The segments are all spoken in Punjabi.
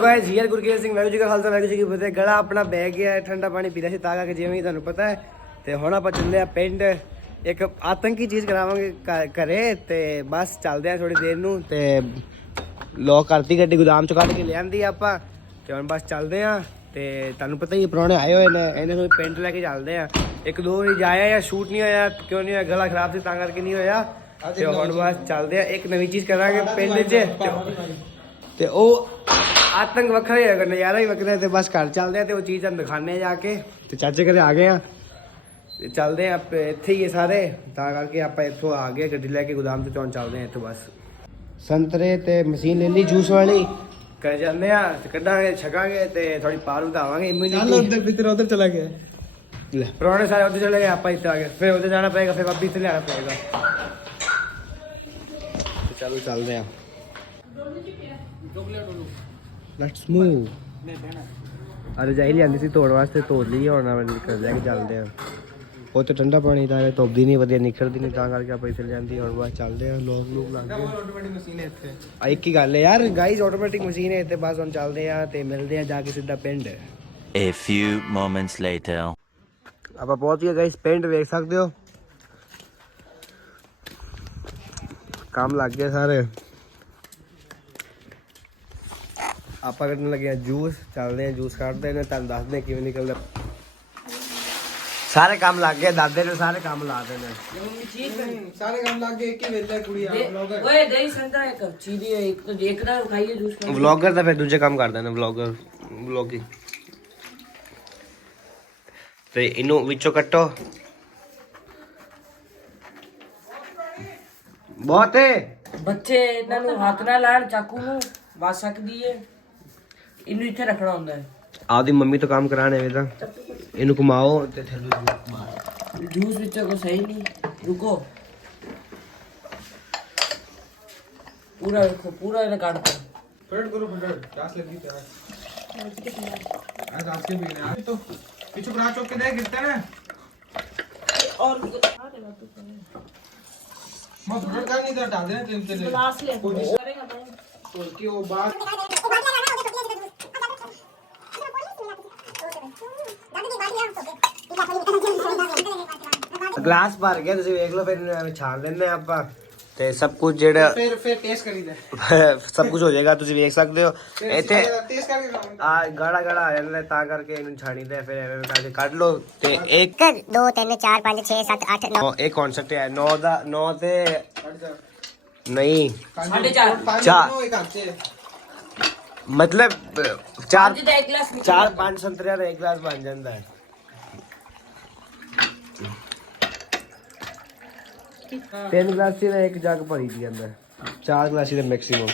गाइस हियर गुरकीरत सिंह वाहिगुरू जी का खालसा वाहिगुरू जी की फतेह। गला अपना बह गया है, ठंडा पानी पी रहा ਸੀ ਤਾਂ ਕਰਕੇ ਜਿਵੇਂ ਤੁਹਾਨੂੰ ਪਤਾ ਹੈ। ਤੇ ਹੁਣ ਆਪਾਂ ਚੱਲੇ ਆ ਪਿੰਡ, ਇੱਕ ਆਤੰਕੀ ਚੀਜ਼ ਕਰਾਵਾਂਗੇ ਘਰੇ ਤੇ ਬਸ ਚੱਲਦੇ ਆ ਥੋੜੀ ਦੇਰ ਨੂੰ। ਤੇ ਲੋਕ ਕਰਤੀ ਗੱਡੀ ਗੋਦਾਮ ਚੋਂ ਕੱਢ ਕੇ ਲਿਆਂਦੀ ਆਪਾਂ ਤੇ ਹੁਣ ਬਸ ਚੱਲਦੇ ਆ। ਤੇ ਤੁਹਾਨੂੰ ਪਤਾ ਹੀ ਪ੍ਰਾਹੁਣੇ ਆਏ ਹੋਏ ਨੇ, ਇਹਨਾਂ ਨੂੰ ਪਿੰਡ ਲੈ ਕੇ ਚੱਲਦੇ ਆ। ਇੱਕ ਦੋ ਵਾਰੀ ਜਾਇਆ ਜਾਂ ਸ਼ੂਟ ਨਹੀਂ ਹੋਇਆ, ਕਿਉਂ ਨਹੀਂ ਹੋਇਆ? ਗਲਾ ਖਰਾਬ ਸੀ ਤਾਂ ਕਰਕੇ ਨਹੀਂ ਹੋਇਆ। ਤੇ ਹੁਣ ਬਸ ਚੱਲਦੇ ਆ, ਇੱਕ ਨਵੀਂ ਚੀਜ਼ ਕਰਾਂਗੇ ਪਿੰਡ 'ਚ ਤੇ ਉਹ आतंक वखरा ही है, नज़ारा ही वखरा है। तो बस घर चलते हैं तो वो चीज़ हम दिखाने जाके। तो चाचे घरे आ गए हैं, चलते हैं इत्थे ही है सारे, तां करके आप इत्थों आ गए गड्डी लैके गोदाम से। तो चलते हैं इत्थों बस संतरे ते मशीन ले ली जूस वाली, कर जाते हैं कढ़ांगे छकांगे ते थोड़ी पार ਵਧਾਵਾਂਗੇ इम्यूनिटी। उधर चला गया पुराने सारे उधर चले गए, आप इतना आ गए, फिर उधर जाना पड़ेगा, फिर वापस इतने आना पड़ेगा। तो चलो चलते हैं, ਲੈਟਸ ਮੂਵ। ਰਜਾਈ ਲਿਆਂਦੀ ਸੀ ਧੋਣ ਵਾਸਤੇ, ਧੋ ਲਈ ਹੁਣ ਲੈ ਕੇ ਚੱਲਦੇ ਆ। ਉਹ ਤੇ ਠੰਡਾ ਪਾਣੀ ਤਾਂ ਧੋਬਦੀ ਨਹੀਂ ਵਧੀਆ, ਨਿਕਲਦੀ ਨਹੀਂ, ਤਾਂ ਕਰਕੇ ਆਪਾਂ ਇੱਥੇ ਲਿਆਂਦੀ। ਹੁਣ ਬਸ ਚੱਲਦੇ ਆ, ਲੋਕ ਲੱਗ ਗਏ। ਆਟੋਮੈਟਿਕ ਮਸ਼ੀਨ ਹੈ ਇੱਥੇ, ਆ ਇੱਕ ਹੀ ਗੱਲ ਹੈ ਯਾਰ ਗਾਈਜ਼, ਆਟੋਮੈਟਿਕ ਮਸ਼ੀਨ ਹੈ ਇੱਥੇ। ਬਸ ਹੁਣ ਚੱਲਦੇ ਆ ਤੇ ਮਿਲਦੇ ਆ ਜਾ ਕੇ ਸਿੱਧਾ ਪਿੰਡ। A few moments later ਆਪਾਂ ਪਹੁੰਚ ਗਏ ਗਾਈਜ਼ ਪਿੰਡ, ਵੇਖ ਸਕਦੇ ਹੋ ਕੰਮ ਲੱਗ ਗਏ ਸਾਰੇ। ਆਪਾਂ ਕੱਢਣ ਲੱਗੇ ਆ ਜੂਸ, ਚੱਲਦੇ ਆ ਜੂਸ ਕੱਢਦੇ ਨੇ, ਤੁਹਾਨੂੰ ਦੱਸਦੇ ਕਿਵੇਂ ਨਿਕਲਦਾ। ਸਾਰੇ ਕੰਮ ਲੱਗ ਗਏ, ਦਾਦੇ ਨੇ ਸਾਰੇ ਕੰਮ ਲਾ ਦੇ ਨੇ, ਸਾਰੇ ਕੰਮ ਲੱਗ ਗਏ। ਇੱਕ ਹੀ ਵੇਲੇ ਕੁੜੀ ਆ ਵਲੌਗਰ, ਓਏ ਦਹੀਂ ਸੰਦਾ ਇੱਕ ਚੀਦੀ ਇੱਕ ਤੋਂ ਇੱਕ ਨਾ ਖਾਈਏ ਜੂਸ। ਵਲੌਗਰ ਤਾਂ ਫਿਰ ਦੂਜੇ ਕੰਮ ਕਰਦਾ ਨੇ, ਵਲੌਗਰ ਵਲੌਗੀ। ਤੇ ਇਹਨੂੰ ਵਿੱਚੋਂ ਕੱਟੋ, ਬਹੁਤ ਬੱਚੇ ਇਹਨਾਂ ਨੂੰ ਹੱਥ ਨਾਲ ਲਾਣ, ਚਾਕੂ ਨੂੰ ਵੱਸ ਸਕਦੀ ਏ। ਇਹਨੂੰ ਇੱਥੇ ਰੱਖਣਾ ਹੁੰਦਾ ਹੈ। ਆਪਦੀ ਮੰਮੀ ਤੋਂ ਕੰਮ ਕਰਾਣੇ ਵੇ ਤਾਂ ਇਹਨੂੰ ਘੁਮਾਓ ਤੇ ਥੱਲੇ ਜੂਸ ਵਿੱਚ ਕੋ ਸਹੀ ਨਹੀਂ। ਰੁਕੋ, ਪੂਰਾ ਵੇਖੋ, ਪੂਰਾ ਇਹਨੇ ਕੱਢਤਾ। फटाफट करो, फटाफट प्यास लगी प्यास आज आपके भी यार। तो पीछे बड़ा चौक के दे गिरता है और मैं फटाफट कर नहीं था, डाल देना तेल के लिए ग्लास ले करेगा भाई तो की वो बात ਗਲਾਸ ਭਰ ਗਿਆ, ਤੁਸੀਂ ਵੇਖ ਲਓ। ਫਿਰ ਛਾਣ ਲੈਂਦੇ ਆਪਾਂ ਤੇ ਸਭ ਕੁਝ ਜਿਹੜਾ फिर टेस्ट करी दे ਸਭ ਕੁਝ ਹੋ ਜਾਏਗਾ, ਤੁਸੀਂ ਵੇਖ ਸਕਦੇ ਹੋ। ਇੱਥੇ टेस्ट करके खाओ। ਆ ਗਾੜਾ ਗਾੜਾ ਆ ਜਾਂਦਾ, ਤਾਂ ਕਰਕੇ ਇਹਨੂੰ ਛਾਣੀਦਾ। ਫਿਰ ਐਵੇਂ ਕਰਕੇ ਕੱਢ ਲਓ। ਤੇ 1 2 3 4 5 6 7 8 9 ਇਹ ਕਨਸੈਪਟ ਹੈ 9 ਦਾ 9 ਤੇ ਨਹੀਂ 4.5 ਚਾਰ। एक हफ्ते ਮਤਲਬ 4 ਦਾ ਇੱਕ ਗਲਾਸ 4-5 ਸੰਤਰਿਆਂ ਦਾ ਇੱਕ ਗਲਾਸ ਬਣ ਜਾਂਦਾ ਹੈ। ਤਿੰਨ ਗਲਾਸੀ ਦਾ ਇੱਕ ਜੱਗ ਭਰੀ ਦੀ ਜਾਂਦਾ, 4 ਗਲਾਸੀ ਦਾ ਮੈਕਸਿਮਮ।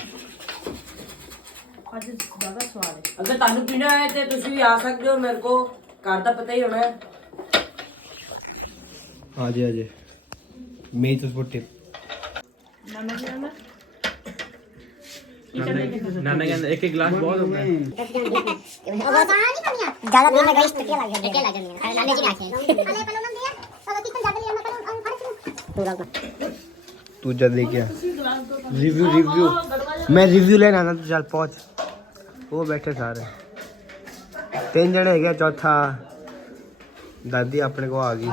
ਅੱਜ ਜ਼ਿਆਦਾ ਸਵਾਦ ਹੈ। ਅਗਰ ਤੁਹਾਨੂੰ ਪੀਣਾ ਹੈ ਤੇ ਤੁਸੀਂ ਵੀ ਆ ਸਕਦੇ ਹੋ, ਮੇਰੇ ਕੋ ਘਰ ਦਾ ਪਤਾ ਹੀ ਹੋਣਾ ਹੈ। ਹਾਂਜੀ ਹਾਂਜੀ ਮੇਰੀ ਤੋਂ ਸਪੋਰਟਿਵ ਨਾਨਾ ਕਹਿੰਦਾ ਇੱਕ गिलास बहुत होता है। ज्यादा दिन में गई टके लग जानी नाने जी आके तू जब लेके आ रिव्यू मैं रिव्यू लेना आना, तो चल पहुंच। वो बैठे सारे 3 जने है, चौथा दादी अपने को आ गई।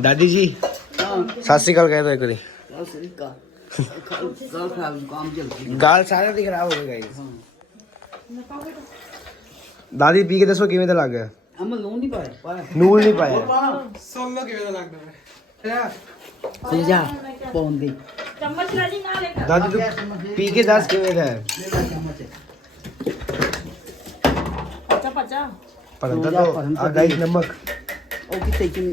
दादी जी सत श्री अकाल कह दो एक बारी। गाल सारे दी खराब हो गई। दादी पी के दसो किवें दा लग गया? ਲੂਣ ਨਹੀਂ ਪਾਇਆ ਨੂਨ नहीं पाया। सोलो के वेला लगदा है ਸੁਝਾ ਪੌਂਦੀ दादी तू पी के दस किवें दा है? ਪਚਾ पर अंदर तो आ गाइस नमक ਉਹ ਕਿਤੇ ਕਿ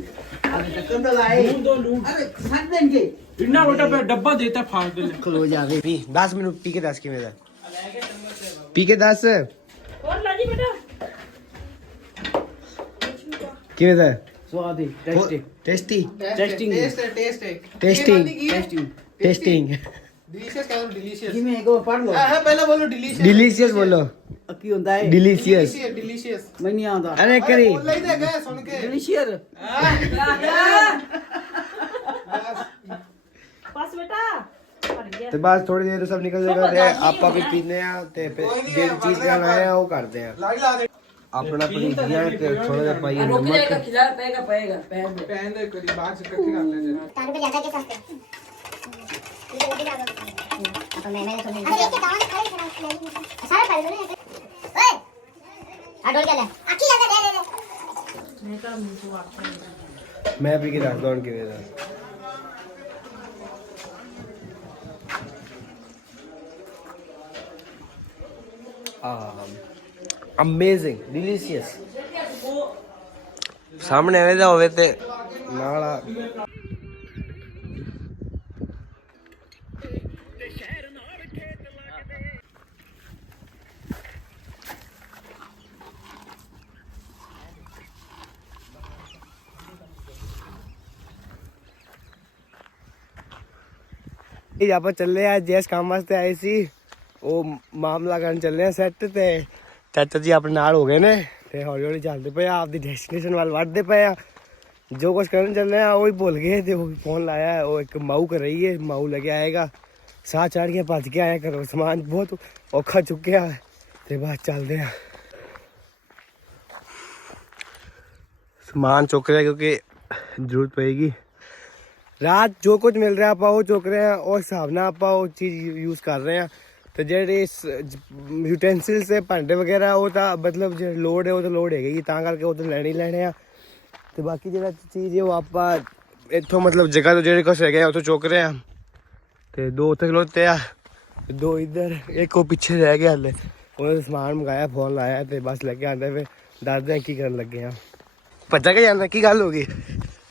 ਆਗੇ ਟੱਕਰ ਦਾ ਲਾਏ ਲੂਣ ਅਰੇ ਛੱਡ ਦੇਣਗੇ। इतना बड़ा पे डब्बा देता फाड़ दे ਖਲੋ ਜਾਵੇ। 10 मिनट पी के 10 किवें दा? पी के 10 ਹੋਰ ਲਾ ਜੀ ਬੇਟਾ किवें दा? ਸਵਾਦ ਹੈ। ਟੈਸਟੀ टेस्टी ਟੈਸਟਿੰਗ टेस्ट है टेस्टिंग ਟੈਸਟਿੰਗ टेस्टिंग डिलीशियस क्या डिलीशियस ਜਿਵੇਂ ਇੱਕ ਵਾਰ ਪੜ ਲਓ। हां पहले बोलो डिलीशियस डिलीशियस बोलो। ਕੀ ਹੁੰਦਾ ਹੈ? डिलीशियस डिलीशियस ਮੈਂ ਨਹੀਂ ਆਉਂਦਾ। अरे करी बोल ही दे गए सुन के ਡਿਲੀਸ਼ੀਅਰ बस ਬਸ ਬੇਟਾ ਤੇ ਬਸ ਥੋੜੀ ਦੇਰ ਸਭ ਨਿਕਲ ਜਾਏਗਾ ਤੇ ਆਪਾਂ ਵੀ ਪੀਨੇ ਆ ਤੇ ਫਿਰ ਜਿਹੜੀ ਚੀਜ਼ ਕਰਨ ਆਏ ਆ ਉਹ ਕਰਦੇ ਆ ਆਪਣਾ ਪਨੀਰੀਆਂ ਤੇ ਥੋੜਾ ਜਿਹਾ ਪਾਈਏ रुक ਨਮਕ जाएगा खिला पेगा पेगा पहन दे पहन दे करी बाहर से इकट्ठी कर लेंगे तारू पे ज्यादा के सस्ते ये रोटी डालो अब मैं तो नहीं अरे ये दाल खड़े खड़ा सारा पड़ गया ओए आ डोल के ले आखी लगा ले मैं भी की रख दो उनके लिए ਅਮੇਜ਼ਿੰਗ ਡਿਲੀਸ਼ੀਅਸ ਸਾਹਮਣੇ ਐਵੇਂ ਦਾ ਹੋਵੇ ਤੇ ਨਾਲ ਇਹ ਆਪਾਂ ਚੱਲੇ ਆ ਜਿਸ ਕੰਮ ਵਾਸਤੇ ਆਏ ਸੀ ਉਹ ਮਾਮਲਾ ਕਰਨ ਚੱਲੇ ਆ ਸੈੱਟ ਤੇ ਚਾਚਾ ਜੀ ਆਪਣੇ ਨਾਲ ਹੋ ਗਏ ਨੇ ਤੇ ਹੌਲੀ ਹੌਲੀ ਚੱਲਦੇ ਪਏ ਆ ਆਪਦੀ ਡੈਸਟੀਨੇਸ਼ਨ ਵੱਲ ਵੱਧਦੇ ਪਏ ਆ ਜੋ ਕੁਝ ਕਰਨ ਚੱਲੇ ਆ ਉਹ ਹੀ ਭੁੱਲ ਗਏ ਤੇ ਉਹ ਫੋਨ ਲਾਇਆ ਉਹ ਇੱਕ ਮਾਊ ਕਰ ਰਹੀ ਹੈ ਮਾਊ ਲੈ ਕੇ ਆਏਗਾ ਸਾਹ ਚੜ ਕੇ ਭੱਜ ਕੇ ਆਇਆ ਕਰੋ ਸਮਾਨ ਬਹੁਤ ਔਖਾ ਚੁੱਕਿਆ ਤੇ ਬਾਅਦ ਚੱਲਦੇ ਆ ਸਮਾਨ ਚੁੱਕ ਰਿਹਾ ਕਿਉਂਕਿ ਜ਼ਰੂਰਤ ਪਏਗੀ ਰਾਤ ਜੋ ਕੁਝ ਮਿਲ ਰਿਹਾ ਆਪਾਂ ਉਹ ਚੁੱਕ ਰਹੇ ਆ ਉਸ ਹਿਸਾਬ ਨਾਲ ਆਪਾਂ ਉਹ ਚੀਜ਼ ਯੂਜ਼ ਕਰ ਰਹੇ ਆ ਤੇ ਜਿਹੜੇ ਯੂਟੈਂਸਿਲਸ ਤੇ ਭਾਂਡੇ ਵਗੈਰਾ ਉਹ ਤਾਂ ਮਤਲਬ ਜੇ ਲੋਡ ਹੈ ਉਹ ਤਾਂ ਲੋਡ ਹੈਗੀ ਤਾਂ ਕਰਕੇ ਉਹ ਤਾਂ ਲੈਣੇ ਹੀ ਲੈਣੇ ਆ ਤੇ ਬਾਕੀ ਜਿਹੜਾ ਚੀਜ਼ ਹੈ ਉਹ ਆਪਾਂ ਇੱਥੋਂ ਮਤਲਬ ਜਗ੍ਹਾ ਤੋਂ ਜਿਹੜੇ ਕੁਛ ਹੈਗੇ ਉੱਥੋਂ ਚੁੱਕ ਰਹੇ ਆ ਤੇ 2 ਉੱਥੇ ਖਲੋਤੇ ਆ 2 ਇੱਧਰ ਇੱਕ ਉਹ ਪਿੱਛੇ ਰਹਿ ਗਿਆ ਹਲੇ ਉਹਨੇ ਸਮਾਨ ਮੰਗਾਇਆ ਫੋਨ ਲਾਇਆ ਤੇ ਬਸ ਲੈ ਕੇ ਆਂਦੇ ਫਿਰ ਦੱਸਦੇ ਆ ਕੀ ਕਰਨ ਲੱਗੇ ਆ ਭੱਜਾ ਕੇ ਜਾਂਦਾ ਕੀ ਗੱਲ ਹੋ ਗਈ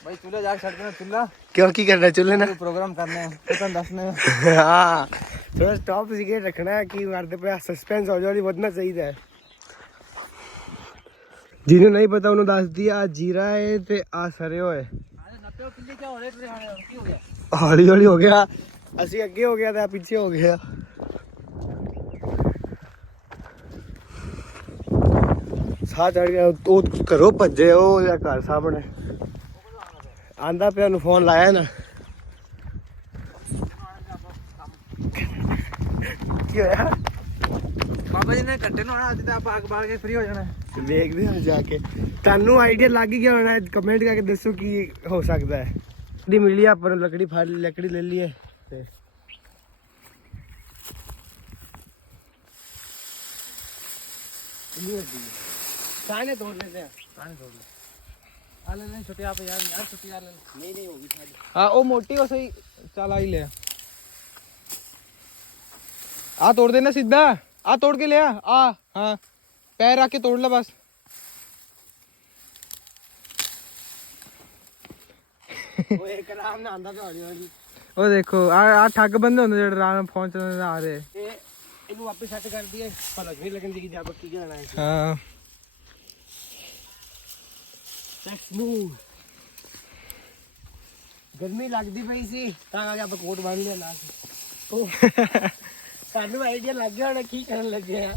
भाई चूल्हा जाके छड़ देना चूल्हा क्यों की करना है चूल्हे ना प्रोग्राम करना है तो दसने हाँ थोड़ा स्टॉप सिगरेट रखना है कि करते पे सस्पेंस हो जाए बढ़ना चाहिए जिन्हें नहीं पता उन्होंने दस दिया जीरा है ते आ सरे होए हौली हौली हो गया असी अगे हो गया था पीछे हो गया साह चढ़ गया तो घरों भजे वो घर सामने आंदा पे उन्हें फोन लाया ना की होया बाबा जी ने घंटे नु आना आज तो आप आग बाल के फ्री हो जाना देखते हैं जाके तानू आइडिया लग गया होना है कमेंट करके दसो की हो सकता है दी मिली अपन लकड़ी फाड़ लकड़ी ले लिए ते ताने तोड़ लेते हैं ताने तोड़ ले आ ले नहीं छुट्टी आप यार यार छुट्टी आ ले नहीं होगी सारी हां वो मोटी हो सही चल आई ले आ तोड़ देना सीधा आ तोड़ के ले आ हां पैर आके तोड़ ले बस वो एक आराम ना आंदा तो हौली हौली ਉਹ ਦੇਖੋ ਆ ਠੱਗ ਬੰਦੇ ਹੁੰਦੇ ਜਿਹੜੇ ਆਰਾਮ ਨਾਲ ਪਹੁੰਚ ਜਾਂਦੇ ਆ ਰਹੇ ਇਹਨੂੰ ਵਾਪਸ ਸੈੱਟ ਕਰ ਦਈਏ ਭਲਾ ਨਹੀਂ ਲੱਗਣ ਦੀ ਜਬ ਕੀ ਕਰਨਾ ਹੈ ਹਾਂ ਸਮੂਥ ਗਰਮੀ ਲੱਗਦੀ ਪਈ ਸੀ ਤਾਂ ਕਰਕੇ ਆਪਾਂ ਕੋਟ ਬੰਨ ਲਿਆ ਨਾਲ ਸਾਨੂੰ ਆਈਡੀਆ ਲੱਗ ਗਿਆ ਹੁਣ ਕੀ ਕਰਨ ਲੱਗੇ ਆ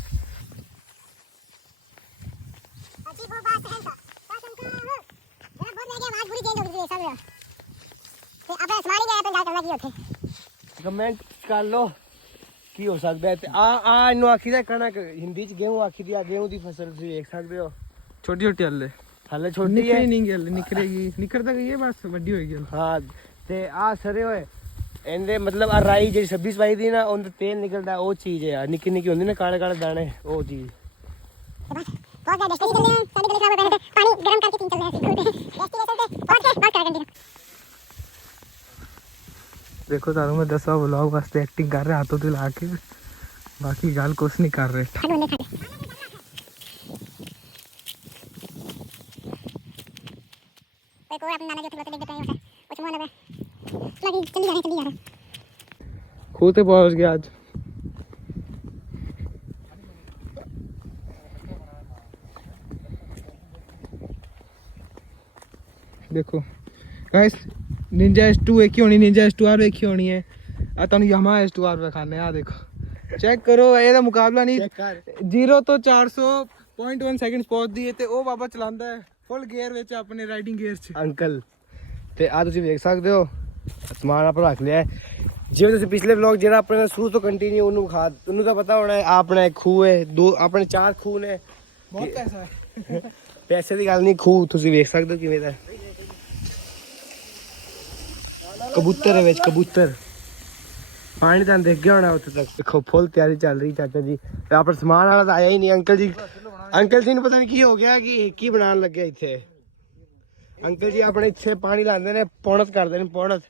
अच्छी वो बात है कसम का मेरा बहुत लग गया आवाज पूरी चेंज हो गई सब ਤੇ ਅਬੇ ਸਮਾਰੀ ਗਏ ਪੰਜਾਬ ਕਰਨਾ ਕੀ ਉੱਥੇ ਕਮੈਂਟ ਕਰ ਲੋ ਕੀ ਹੋ ਸਕਦਾ ਹੈ ਤੇ ਆ ਇਹਨੂੰ ਆਖੀ ਦਾ ਕਣਕ ਹਿੰਦੀ ਚ ਗੇਹੂੰ ਆਖੀ ਦੀ ਆ ਗੇਹੂੰ ਦੀ ਫਸਲ ਤੁਸੀਂ ਵੇਖ ਸਕਦੇ ਹੋ ਛੋਟੀ ਛੋਟੀ ਹੱਲੇ ਹਾਲੇ ਛੋਟੀ ਹੈ ਨਹੀਂ ਗੱਲ ਨਿਕਲੇਗੀ ਨਿਕਲਦਾ ਗਈ ਹੈ ਬਸ ਵੱਡੀ ਹੋਏਗੀ ਹਾਂ ਤੇ ਆ ਸਰੇ ਹੋਏ ਇਹਦੇ ਮਤਲਬ ਆ ਰਾਈ ਜਿਹੜੀ 26 ਪਾਈ ਦੀ ਨਾ ਉਹਦੇ ਤੇਲ ਨਿਕਲਦਾ ਉਹ ਚੀਜ਼ ਹੈ ਨਿੱਕੀ ਨਿੱਕੀ ਹੁੰਦੀ ਨਾ ਕਾਲੇ ਕਾਲੇ ਦਾਣੇ ਉਹ ਚੀਜ਼ बहुत ज्यादा डेस्टिनेशन में सभी के लिए खराब पानी गर्म करके तीन चल रहे हैं डेस्टिनेशन पे पहुंच के बात कर कंटिन्यू देखो तारू मैं 10 व्लॉग वास्ते एक्टिंग कर रहे हाथों दिला के बाकी गाल कुछ नहीं कर रहे खड़े होने खड़े एक और अपना नाना जो थोड़ा देख देता है उसे वो लगा लगी जल्दी जा रहा खोते पहुंच गया आज देखो गाइस निंजा S2 एक ही होनी निंजा S2R एक ही होनी है आ तुम यामा S2R दिखाने आ देखो चेक करो ਇਹਦਾ ਮੁਕਾਬਲਾ ਨਹੀਂ 0 ਤੋਂ 400.1 ਸੈਕਿੰਡਸ ਪਹੁੰਚਦੀ ਹੈ ਤੇ ਉਹ ਬਾਬਾ ਚਲਾਉਂਦਾ ਹੈ ਫੁੱਲ ਗੇਅਰ ਵਿੱਚ ਆਪਣੇ ਰਾਈਡਿੰਗ ਗੇਅਰ 'ਚ ਅੰਕਲ ਤੇ ਆ ਤੁਸੀਂ ਵੇਖ ਸਕਦੇ ਹੋ ਸਮਾਨ ਆਪਾਂ ਰੱਖ ਲਿਆ ਜਿਵੇਂ ਤੁਸੀਂ ਪਿਛਲੇ ਵਲੌਗ ਜਿਹੜਾ ਆਪਣੇ ਸ਼ੁਰੂ ਤੋਂ ਕੰਟੀਨਿਊ ਉਹਨੂੰ ਤਾਂ ਪਤਾ ਹੋਣਾ ਹੈ ਆਪਣਾ ਇੱਕ ਖੂਹ ਹੈ, ਦੋ ਆਪਣੇ 4 ਖੂਹ ਨੇ। ਬਹੁਤ ਪੈਸਾ ਹੈ। ਪੈਸੇ ਦੀ ਗੱਲ ਨਹੀਂ, ਖੂਹ ਤੁਸੀਂ ਵੇਖ ਸਕਦੇ ਹੋ ਕਿਵੇਂ ਦਾ। ਕਬੂਤਰ ਹੈ ਵਿੱਚ, ਕਬੂਤਰ। ਪਾਣੀ ਤਾਂ ਦੇਖ ਗਿਆ ਹੋਣਾ ਉੱਥੇ ਤੱਕ। ਦੇਖੋ ਫੁੱਲ ਤਿਆਰੀ ਚੱਲ ਰਹੀ ਚਾਚਾ ਜੀ। ਆਪਣਾ ਸਮਾਨ ਵਾਲਾ ਤਾਂ ਆਇਆ ਹੀ ਨਹੀਂ। ਅੰਕਲ ਜੀ ਨੂੰ ਪਤਾ ਨਹੀਂ ਕੀ ਹੋ ਗਿਆ ਕਿ ਕੀ ਬਣਾਉਣ ਲੱਗੇ ਇੱਥੇ। ਅੰਕਲ ਜੀ ਆਪਣੇ ਇੱਥੇ ਪਾਣੀ ਲਾਉਂਦੇ ਨੇ, ਪੌਣਤ ਕਰਦੇ ਨੇ। ਪੌਣਤ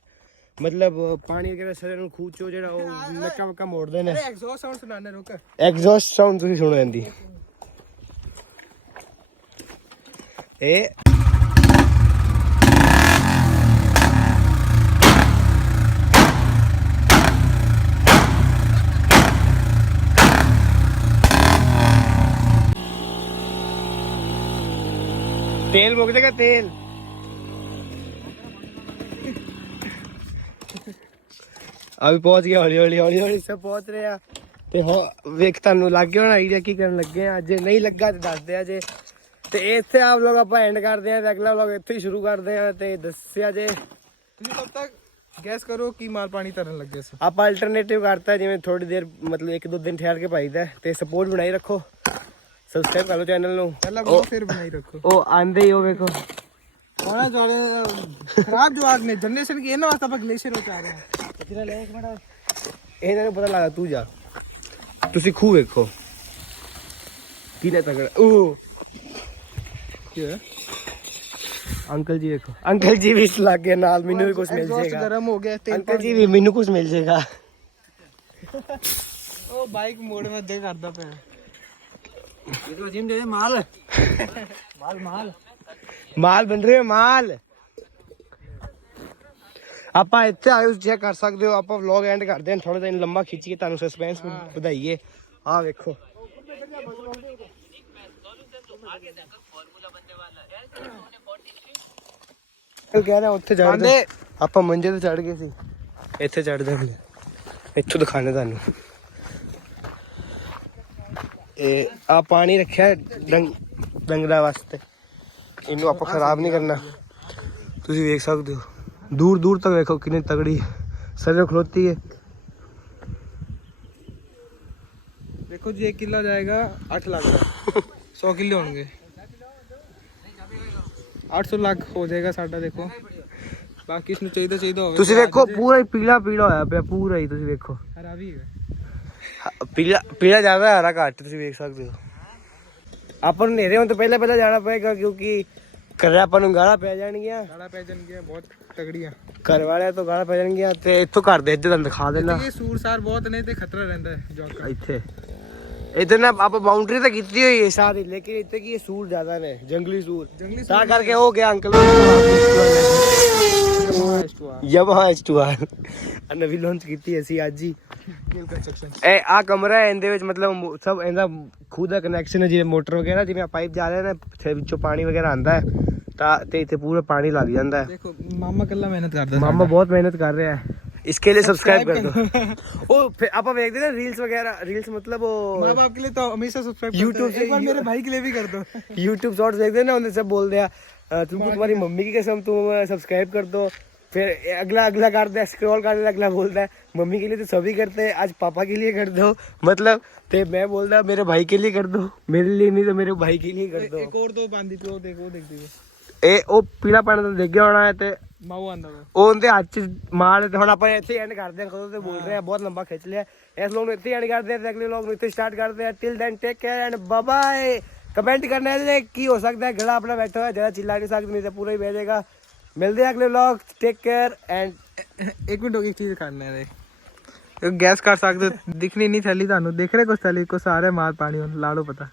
ਮਤਲਬ ਪਾਣੀ ਵਗੈਰਾ ਸਾਰੇ ਨੂੰ ਖੂਹ ਚੋਂ ਜਿਹੜਾ ਉਹ ਨੱਕਾ ਮੱਕਾ ਮੋੜਦੇ ਨੇ। ਐਗਜ਼ੌਸਟ ਸਾਊਂਡ ਸੁਣਾਣੇ ਰੁਕ। ਐਗਜ਼ੌਸਟ ਸਾਊਂਡ ਤੁਸੀਂ ਸੁਣੋ ਜਾਂਦੀ ਇਹ तेल मुक जाएगा तेल। अभी पहुंच गया हौली हौली हौली हौली सब पहुंच रहे हैं ते हो वेख ਤੁਹਾਨੂੰ ਲੱਗ ਗਿਆ ਹੋਣਾ ਆਈਡੀਆ ਕੀ ਕਰਨ ਲੱਗੇ ਆ। ਜੇ ਨਹੀਂ ਲੱਗਾ ਤੇ ਦੱਸ ਦਿਆ ਜੇ। ਤੇ ਇੱਥੇ ਆਪ ਲੋਕ ਆਪਾਂ ਐਂਡ ਕਰਦੇ ਆ ਤੇ ਅਗਲਾ ਵਲੌਗ ਇੱਥੇ ਹੀ ਸ਼ੁਰੂ ਕਰਦੇ ਆ। ਤੇ ਦੱਸਿਆ ਜੇ ਤੁਸੀਂ ਤਦ ਤੱਕ ਗੈਸ ਕਰੋ ਕੀ ਮਾਲ ਪਾਣੀ ਤਰਨ ਲੱਗੇ ਸੀ। ਆਪਾਂ ਅਲਟਰਨੇਟਿਵ ਕਰਤਾ ਜਿਵੇਂ ਥੋੜੀ ਦੇਰ ਮਤਲਬ 1-2 ਦਿਨ ਠਹਿਰ ਕੇ ਪਾਈਦਾ। ਤੇ ਸਪੋਰਟ ਬਣਾਈ ਰੱਖੋ, ਸਬਸਕ੍ਰਾਈਬ ਕਰ ਲਓ ਚੈਨਲ ਨੂੰ। ਪਹਿਲਾਂ ਵਲੌਗ ਫਿਰ ਬਣਾਈ ਰੱਖੋ। ਉਹ ਆਂਦੇ ਹੀ ਉਹ ਵੇਖੋ ਹੋਣਾ ਚਾਹੇ ਖਰਾਬ ਜਵਾਕ ਨੇ ਜਨਰੇਸ਼ਨ ਕੀ ਇਹਨਾਂ ਵਾਸਤੇ ਆਪਾਂ ਗਲੇਸ਼ੀਅਰ ਉਤਾਰ ਰਹੇ ਹਾਂ। ਇਹਨਾਂ ਨੂੰ ਪਤਾ ਲੱਗਾ ਤੂੰ ਜਾ। ਤੁਸੀਂ ਖੂਹ ਵੇਖੋ ਕਿਨੇ ਤਗੜਾ। ਉਹ ਕੀ ਹੈ ਅੰਕਲ ਜੀ ਵੇਖੋ, ਅੰਕਲ ਜੀ ਵੀ ਲੱਗ ਗਏ ਨਾਲ। ਮੈਨੂੰ ਵੀ ਕੁਝ ਮਿਲ ਐਗਜ਼ੌਸਟ ਜਾਏਗਾ। ਗਰਮ ਹੋ ਗਿਆ ਤੇਲ। ਅੰਕਲ ਜੀ ਵੀ ਮੈਨੂੰ ਕੁਝ ਮਿਲ ਜਾਏਗਾ। ਉਹ ਬਾਈਕ ਮੋੜ ਮੈਂ ਦੇ ਕਰਦਾ ਪਿਆ। ये तो जिम दे माल ਮਾਲ ਬਣ ਰਹੇ ਮਾਲ। ਆਪਾਂ ਇੱਥੇ ਆਏ ਉਸ ਚੈੱਕ ਕਰ ਸਕਦੇ ਹੋ। ਆਪਾਂ ਵਲੌਗ ਐਂਡ ਕਰਦੇ ਹਾਂ ਥੋੜਾ ਦਿਨ ਲੰਮਾ ਖਿੱਚ ਕੇ ਤੁਹਾਨੂੰ ਸਸਪੈਂਸ ਵਧਾਈਏ। ਆਹ ਵੇਖੋ ਕਹਿ ਰਿਹਾ ਉੱਥੇ ਚੜ੍ਹਦੇ ਆਪਾਂ ਮੰਜੇ ਤੇ ਚੜ ਗਏ ਸੀ। ਇੱਥੇ ਚੜ੍ਹਦੇ ਹੁੰਦੇ ਇੱਥੋਂ ਦਿਖਾਣੇ ਤੁਹਾਨੂੰ। ਇਹ ਆ ਪਾਣੀ ਰੱਖਿਆ ਡੰਗਰਾਂ ਵਾਸਤੇ। ਇਹਨੂੰ ਆਪਾਂ ਖਰਾਬ ਨਹੀਂ ਕਰਨਾ। ਤੁਸੀਂ ਵੇਖ ਸਕਦੇ ਹੋ दूर दूर तक देखो कितनी तगड़ी सर खलोती है। देखो जी 1 किलो जाएगा 8 लाख का। 100 किलो होंगे 800 लाख हो जाएगा साडा। देखो बाकी इसमें चाहिए होगा। ਤੁਸੀਂ ਵੇਖੋ ਪੂਰਾ ਹੀ ਪੀਲਾ ਪੀਲਾ ਹੋਇਆ ਪਿਆ ਪੂਰਾ ਹੀ। ਤੁਸੀਂ ਵੇਖੋ हरा भी है। ਪੀਲਾ ਪੀਲਾ ਜ਼ਿਆਦਾ ਹਰਾ ਘੱਟ। ਤੁਸੀਂ ਵੇਖ ਸਕਦੇ ਹੋ। ਆਪਾਂ ਨੂੰ ਹਨੇਰੇ ਹੋਣ ਤੋਂ ਪਹਿਲਾਂ ਜਾਣਾ ਪਏਗਾ ਕਿਉਂਕਿ ਘਰੇ ਆਪਾਂ ਨੂੰ ਗਾਲਾਂ ਪੈ ਜਾਣਗੀਆਂ। गाला पै जाएंगे बहुत तगड़ियां। ਘਰ ਵਾਲਿਆਂ ਤੋਂ ਗਾਲਾਂ ਪੈ ਜਾਣਗੀਆਂ। ਤੇ ਇੱਥੋਂ ਘਰ ਦੇ ਇੱਧਰ ਤੁਹਾਨੂੰ ਦਿਖਾ ਦੇਣਾ। ये सूरसार बहुत ने ते खतरा रहता है जॉक का। ਇੱਥੇ ਇੱਧਰ ਨਾ ਆਪਾਂ ਬਾਉਂਡਰੀ ਤਾਂ ਕੀਤੀ ਹੋਈ ਹੈ ਸਾਰੀ, ਲੇਕਿਨ ਇੱਥੇ ਕੀ ਸੂਰ ਜ਼ਿਆਦਾ ਨੇ, ਜੰਗਲੀ ਸੂਰ। ਤਾਂ ਕਰਕੇ ਹੋ ਗਿਆ ਅੰਕਲ ਯਮਹਾ H2R ਨਵੀਂ ਲਾਂਚ ਕੀਤੀ ਅਸੀਂ ਅੱਜ ਹੀ। ਇਹ ਆ ਕਮਰਾ ਹੈ, ਇਹਦੇ ਵਿੱਚ ਮਤਲਬ ਸਭ ਇਹਦਾ ਖੁਦ ਦਾ ਕਨੈਕਸ਼ਨ ਹੈ। ਜਿਵੇਂ ਮੋਟਰ ਵਗੈਰਾ ਜਿਵੇਂ ਪਾਈਪ ਜਾ ਰਹੇ ਨੇ ਵਿੱਚੋਂ ਪਾਣੀ ਵਗੈਰਾ ਆਉਂਦਾ ਹੈ ਤਾਂ ਤੇ ਇੱਥੇ ਪੂਰਾ ਪਾਣੀ ਲੱਗ ਜਾਂਦਾ ਹੈ। देखो मामा कल्ला मेहनत करता है। ਮਾਮਾ ਬਹੁਤ ਮਿਹਨਤ ਕਰ ਰਿਹਾ ਹੈ। इसके लिए सब्सक्राइब कर दो। ओ फिर आप देखते ना रील्स वगैरह। रील्स मतलब वो माँ बाप के लिए तो हमेशा सब्सक्राइब YouTube से एक बार मेरे भाई के लिए भी कर दो। YouTube शॉर्ट्स देखते ना उन्हें सब बोल दिया तुमको तुम्हारी मम्मी की कसम तुम सब्सक्राइब कर दो। फिर अगला करते हैं स्क्रॉल करते अगला बोलता है मम्मी के लिए तो सभी करते हैं, आज पापा के लिए कर दो। मतलब ते मैं बोलता मेरे भाई के लिए कर दो, मेरे लिए नहीं तो मेरे भाई के लिए कर दो। एक और दो बांधी थी वो देख वो देखती है। ਇਹ ਉਹ ਪੀਲਾ ਪਾਣੀ ਤਾਂ ਦੇਖ ਗਿਆ ਹੋਣਾ ਹੈ ਤੇ माऊ आंदा वो। ਉਹ ਉਹਦੇ ਹੱਥ ਚ ਮਾਲ। ਤੇ ਹੁਣ ਆਪਾਂ ਇੱਥੇ ਐਂਡ ਕਰਦੇ ਹਾਂ। ਕਦੋਂ ਤੇ ਬੋਲ ਰਹੇ ਆ ਬਹੁਤ ਲੰਬਾ ਖਿੱਚ ਲਿਆ। ਇਸ ਲੋਕ ਨੂੰ ਇੱਥੇ ਐਂਡ ਕਰਦੇ ਹਾਂ ਤੇ ਅਗਲੇ ਲੋਕ ਨੂੰ ਇੱਥੇ ਸਟਾਰਟ ਕਰਦੇ ਆ। Till then take care and bye bye. Comment ਕਰਨਾ ਹੈ ਕੀ ਹੋ ਸਕਦਾ ਹੈ। ਗਲਾ ਆਪਣਾ ਬੈਠਾ ਹੋਇਆ ਜ਼ਿਆਦਾ ਚਿल्ला नहीं सकते, नहीं तो पूरा ही बह जाएगा। मिलते हैं अगले व्लॉग। टेक केयर एंड एक मिनट एक चीज करने है गैस कर सकते हो। दिखनी नहीं थैली ਤੁਹਾਨੂੰ दिख रहे कुछ थैली को सारे माल पानी ला लो पता।